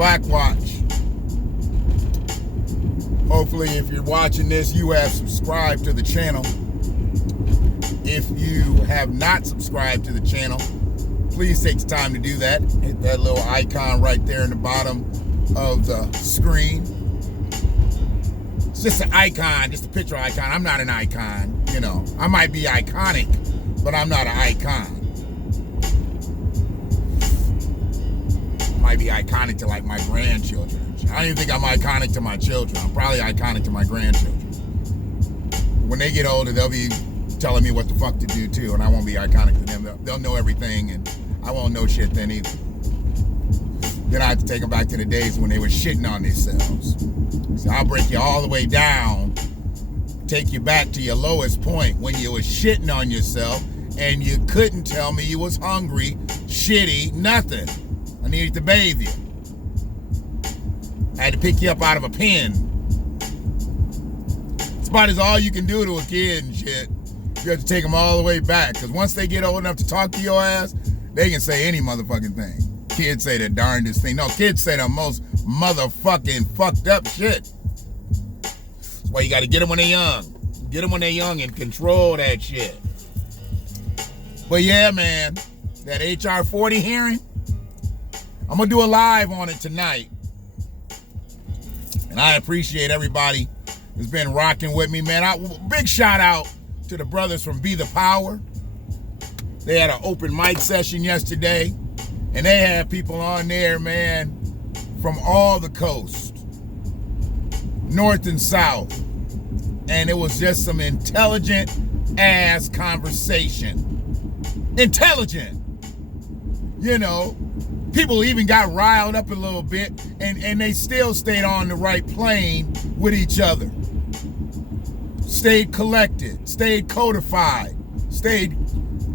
Black Watch. Hopefully, if you're watching this, you have subscribed to the channel. If you have not subscribed to the channel, please take the time to do that. Hit that little icon right there in the bottom of the screen. It's just an icon, just a picture icon. I'm not an icon, you know. I might be iconic, but I'm not an icon. Might be iconic to like my grandchildren. I don't even think I'm iconic to my children. I'm probably iconic to my grandchildren. When they get older, they'll be telling me what the fuck to do too, and I won't be iconic to them. They'll know everything, and I won't know shit then either. Then I have to take them back to the days when they were shitting on themselves. So I'll break you all the way down, take you back to your lowest point when you was shitting on yourself and you couldn't tell me you was hungry, shitty, nothing. I needed to bathe you. I had to pick you up out of a pen. It's about as all you can do to a kid and shit. You have to take them all the way back, because once they get old enough to talk to your ass, they can say any motherfucking thing. Kids say the darndest thing. No, kids say the most motherfucking fucked up shit. That's why you got to get them when they're young. Get them when they're young and control that shit. But yeah, man, that HR40 hearing, I'm going to do a live on it tonight. And I appreciate everybody who's been rocking with me, man. Big shout out to the brothers from Be the Power. They had an open mic session yesterday, and they had people on there, man, from all the coast, north and south. And it was just some intelligent ass conversation. Intelligent. You know, people even got riled up a little bit, and they still stayed on the right plane with each other. Stayed collected, stayed codified, stayed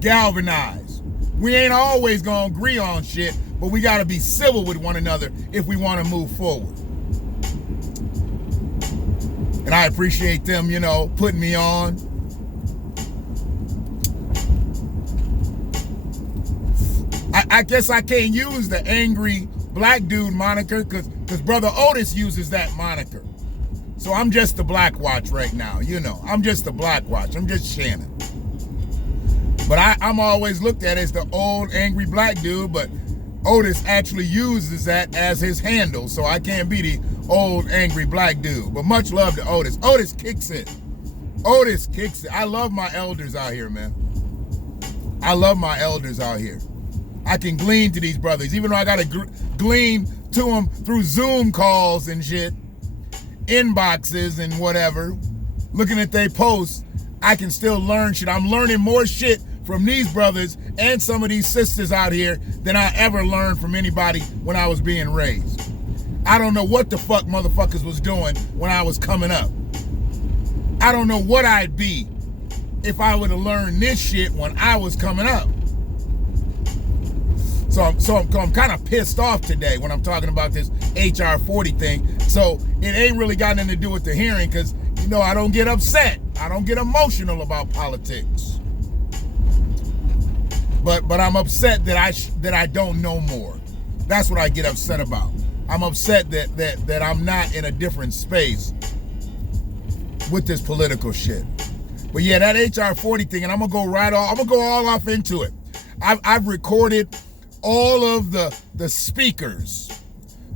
galvanized. We ain't always gonna agree on shit, but we gotta be civil with one another if we wanna move forward. And I appreciate them, you know, putting me on. I guess I can't use the angry black dude moniker because Brother Otis uses that moniker. So I'm just the Black Watch right now, you know. I'm just the Black Watch. I'm just Shannon. But I'm always looked at as the old angry black dude, but Otis actually uses that as his handle, so I can't be the old angry black dude. But much love to Otis. Otis kicks it. Otis kicks it. I love my elders out here, man. I love my elders out here. I can glean to these brothers, even though I got to glean to them through Zoom calls and shit, inboxes and whatever, looking at their posts. I can still learn shit. I'm learning more shit from these brothers and some of these sisters out here than I ever learned from anybody when I was being raised. I don't know what the fuck motherfuckers was doing when I was coming up. I don't know what I'd be if I would have learned this shit when I was coming up. So I'm kind of pissed off today when I'm talking about this HR40 thing. So it ain't really got nothing to do with the hearing, because, you know, I don't get upset. I don't get emotional about politics. But I'm upset that I don't know more. That's what I get upset about. I'm upset that I'm not in a different space with this political shit. But yeah, that HR40 thing, and I'm gonna go all off into it. I've recorded all of the speakers,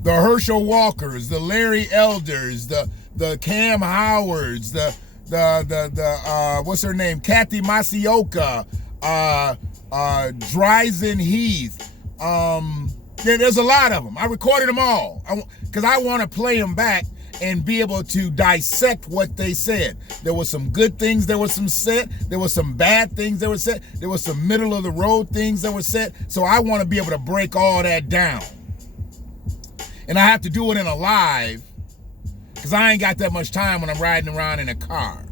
the Herschel Walkers, the Larry Elders, the Cam Howards, the what's her name, Kathy Masioka, Dryzen Heath. There's a lot of them. I recorded them all because I want to play them back and be able to dissect what they said. There were some good things that were said. There were some bad things that were said. There were some middle of the road things that were said. So I want to be able to break all that down. And I have to do it in a live because I ain't got that much time when I'm riding around in a car.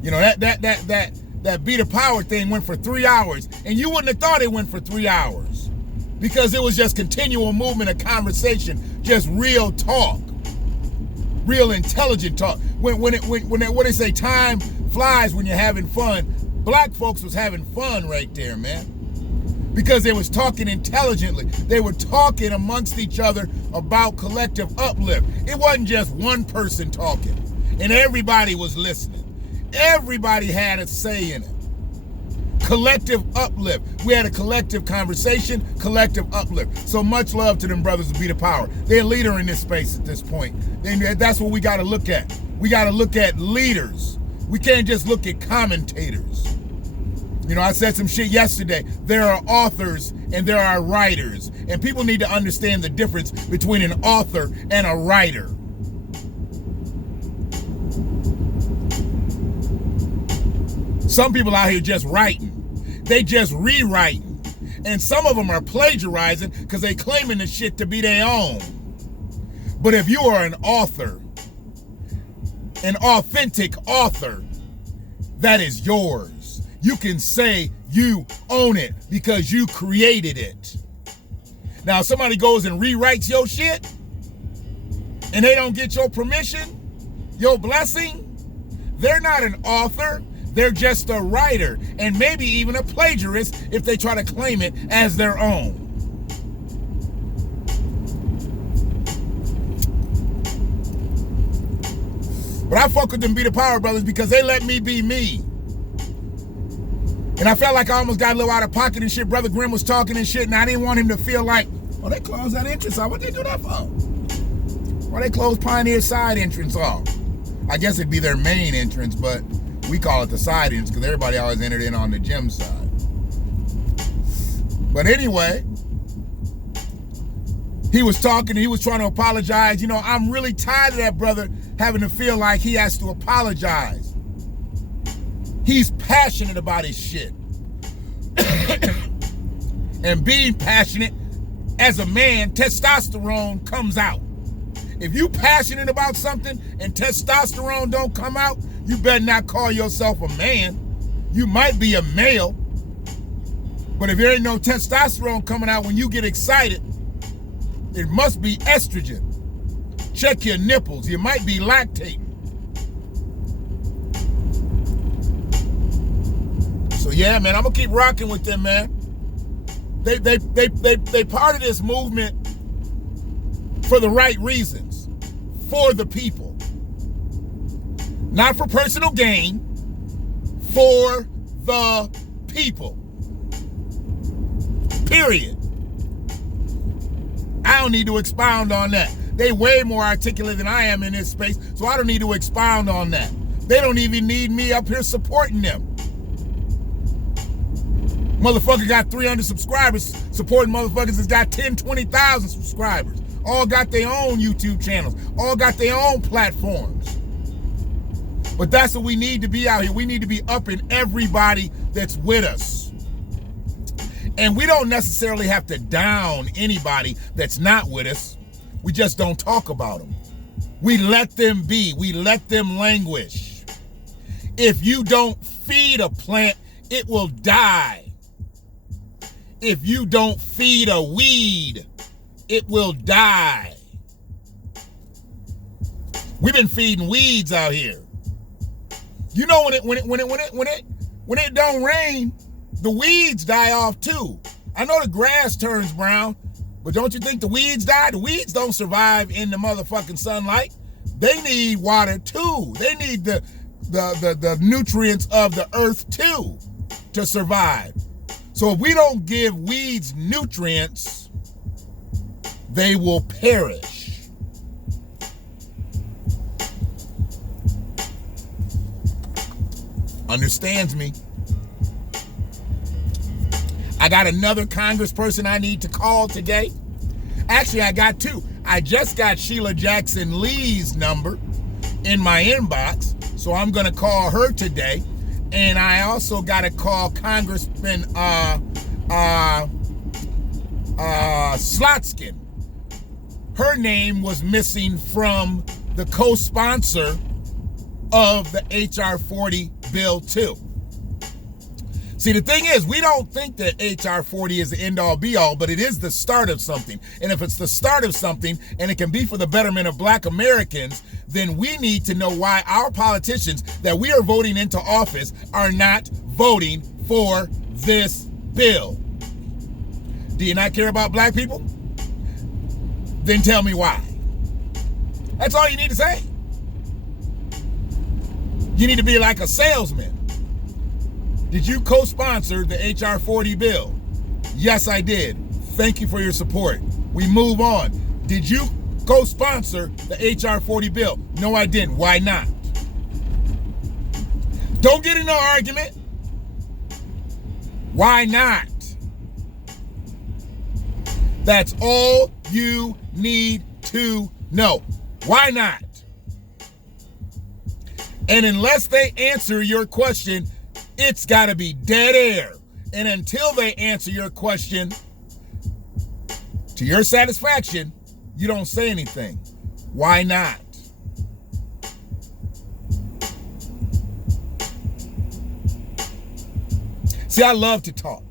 You know, that Be the Power thing went for 3 hours, and you wouldn't have thought it went for 3 hours because it was just continual movement of conversation, just real talk. Real intelligent talk. When they say time flies when you're having fun, black folks was having fun right there, man. because they was talking intelligently. They were talking amongst each other about collective uplift. It wasn't just one person talking, and everybody was listening. Everybody had a say in it. Collective uplift. We had a collective conversation, collective uplift. So much love to them brothers of Be the Power. They're a leader in this space at this point. That's what we got to look at. We got to look at leaders. We can't just look at commentators. You know, I said some shit yesterday. There are authors and there are writers. And people need to understand the difference between an author and a writer. Some people out here just writing. They just rewriting. And some of them are plagiarizing because they claiming the shit to be their own. But if you are an author, an authentic author, that is yours. You can say you own it because you created it. Now, if somebody goes and rewrites your shit and they don't get your permission, your blessing, they're not an author. They're just a writer, and maybe even a plagiarist if they try to claim it as their own. But I fuck with them Be the Power brothers because they let me be me. And I felt like I almost got a little out of pocket and shit. Brother Grimm was talking and shit, and I didn't want him to feel like, oh, they closed that entrance off. What they do that for? Why they closed Pioneer's side entrance off? I guess it'd be their main entrance, but we call it the side entrance because everybody always entered in on the gym side. But anyway, he was talking, he was trying to apologize. You know, I'm really tired of that brother having to feel like he has to apologize. He's passionate about his shit. And being passionate, as a man, testosterone comes out. If you passionate about something and testosterone don't come out, you better not call yourself a man. You might be a male, but if there ain't no testosterone coming out when you get excited, it must be estrogen. Check your nipples. You might be lactating. So yeah, man, I'm gonna keep rocking with them, man. They part of this movement for the right reasons, for the people. Not for personal gain, for the people. Period. I don't need to expound on that. They way more articulate than I am in this space, so I don't need to expound on that. They don't even need me up here supporting them. Motherfucker got 300 subscribers supporting motherfuckers that's got 10, 20,000 subscribers. All got their own YouTube channels. All got their own platforms. But that's what we need to be out here. We need to be upping everybody that's with us. And we don't necessarily have to down anybody that's not with us. We just don't talk about them. We let them be. We let them languish. If you don't feed a plant, it will die. If you don't feed a weed, it will die. We've been feeding weeds out here. You know when it don't rain, the weeds die off too. I know the grass turns brown, but don't you think the weeds die? The weeds don't survive in the motherfucking sunlight. They need water too. They need the nutrients of the earth too to survive. So if we don't give weeds nutrients, they will perish. Understands me. I got another congressperson I need to call today. Actually, I got two. I just got Sheila Jackson Lee's number in my inbox, so I'm going to call her today. And I also got to call Congressman Slotskin. Her name was missing from the co-sponsor of the HR40 bill too. See, the thing is, we don't think that HR40 is the end-all be-all, but it is the start of something. And if it's the start of something, and it can be for the betterment of Black Americans, then we need to know why our politicians that we are voting into office are not voting for this bill. Do you not care about black people? Then tell me why. That's all you need to say. You need to be like a salesman. Did you co-sponsor the HR40 bill? Yes, I did. Thank you for your support. We move on. Did you co-sponsor the HR40 bill? No, I didn't. Why not? Don't get in no argument. Why not? That's all you need to know. Why not? And unless they answer your question, it's got to be dead air. And until they answer your question to your satisfaction, you don't say anything. Why not? See, I love to talk.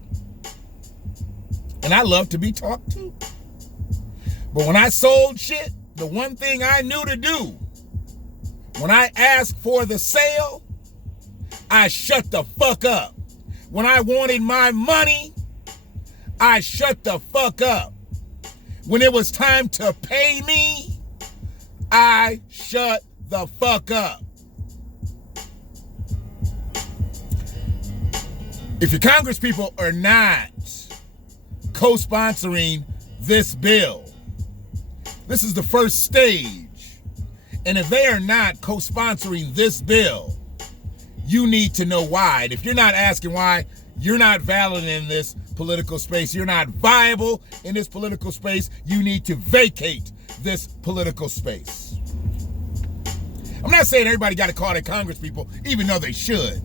And I love to be talked to. But when I sold shit, the one thing I knew to do, when I asked for the sale, I shut the fuck up. When I wanted my money, I shut the fuck up. When it was time to pay me, I shut the fuck up. If your congresspeople are not co-sponsoring this bill, this is the first stage. And if they are not co-sponsoring this bill, you need to know why. And if you're not asking why, you're not valid in this political space. You're not viable in this political space. You need to vacate this political space. I'm not saying everybody got to call their congresspeople, even though they should.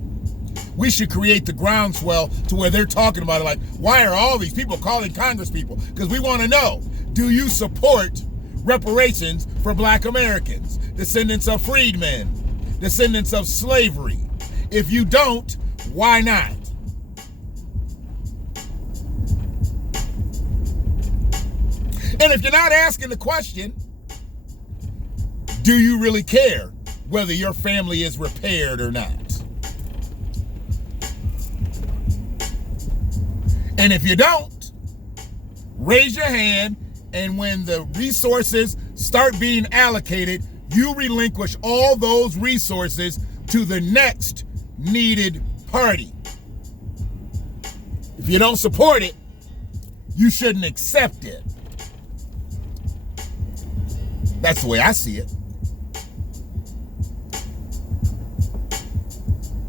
We should create the groundswell to where they're talking about it like, why are all these people calling congresspeople? Because we want to know, do you support reparations for black Americans, descendants of freedmen, descendants of slavery? If you don't, why not? And if you're not asking the question, do you really care whether your family is repaired or not? And if you don't, raise your hand, and when the resources start being allocated, you relinquish all those resources to the next needed party. If you don't support it, you shouldn't accept it. That's the way I see it.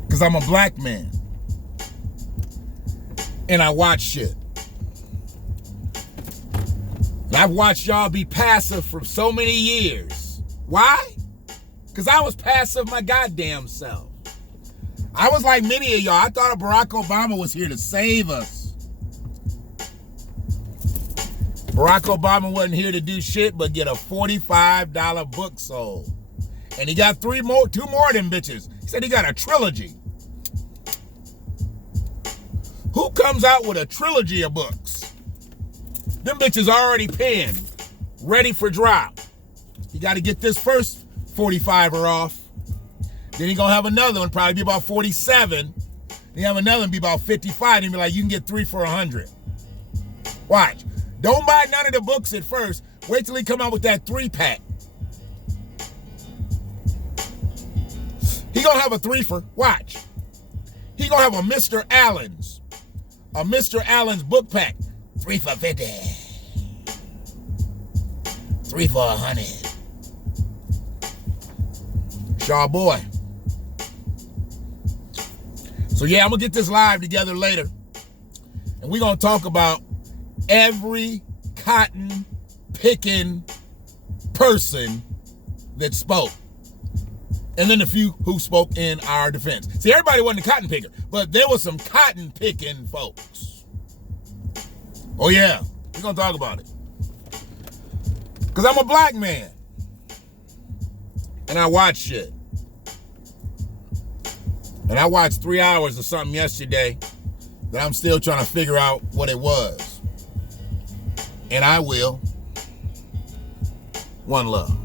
Because I'm a black man. And I watch shit. And I've watched y'all be passive for so many years. Why? Because I was passive my goddamn self. I was like many of y'all. I thought Barack Obama was here to save us. Barack Obama wasn't here to do shit but get a $45 book sold. And he got two more of them bitches. He said he got a trilogy. Who comes out with a trilogy of books? Them bitches already penned, ready for drop. You got to get this first 45er off. Then he gonna have another one, probably be about 47. Then you have another one be about 55, and be like, you can get 3 for 100. Watch. Don't buy none of the books at first. Wait till he come out with that 3-pack. He gonna have a 3-fer. Watch. He gonna have a Mr. Allen's. A Mr. Allen's book pack. 3 for 50. 3 for 100. Shaw boy. So yeah, I'm gonna get this live together later. And we're gonna talk about every cotton picking person that spoke. And then a few who spoke in our defense. See, everybody wasn't a cotton picker, but there was some cotton picking folks. Oh yeah, we're gonna talk about it. Because I'm a black man. And I watch shit. And I watched 3 hours of something yesterday that I'm still trying to figure out what it was. And I will. One love.